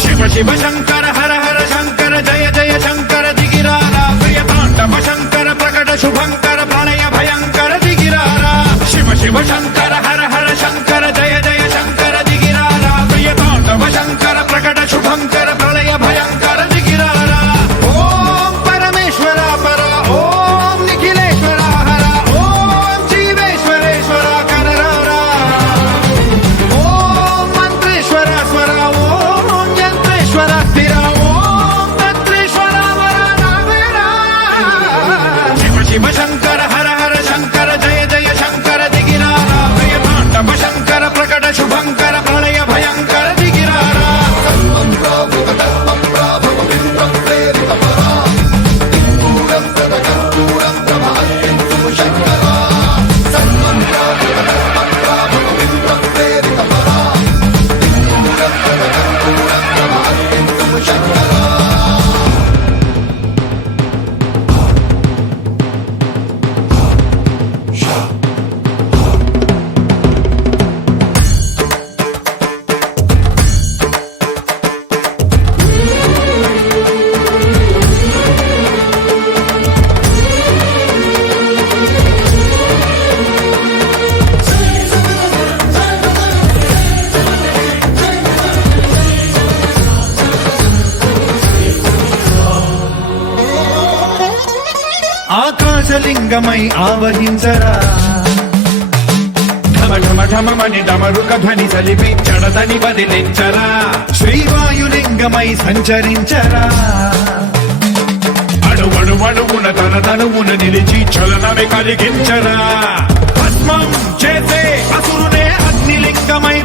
శివ శివ శంకర హర హర శంకర జయ జయ శంకర దిగిరారా ప్రియతాండవ శంకర ప్రకట శుభంకర ప్రళయ భయంకర దిగిరారా శివ శివ శంకర హర హర శంకర జయ జయ శంకర దిగిరారా ప్రియతాండవ శంకర ప్రకట శుభంకర ప్రళయ భయంకర దిగిరారా ఓం పరమేశ్వర పర ఓం నిఖిలేశ్వర హర ఓం జీవేశ్వరేశ్వర కరరారా ఓం మంత్రేశ్వర స్వర ఓం యంత్రేశ్వర స్థిర ఓం తంత్రేశ్వర వర నావేరా శివ శివ శంకర హర హర శంకర జయ జయ శంకర దిగిరారా ప్రియతాండవ శంకర ప్రకట శుభంకర ప్రళయ భయంకర దిగిరారా ఆకాశలింగమై ఆవహించరా ఢమ ఢమ ఢమమని డమరుక ధ్వని సలిపి జడదని వదిలించరా శ్రీవాయులింగమై సంచరించరా అణువణువున తన తనువున నిలిచి చలనమే కలిగించరా భస్మం చేసే అసురునే అగ్నిలింగమై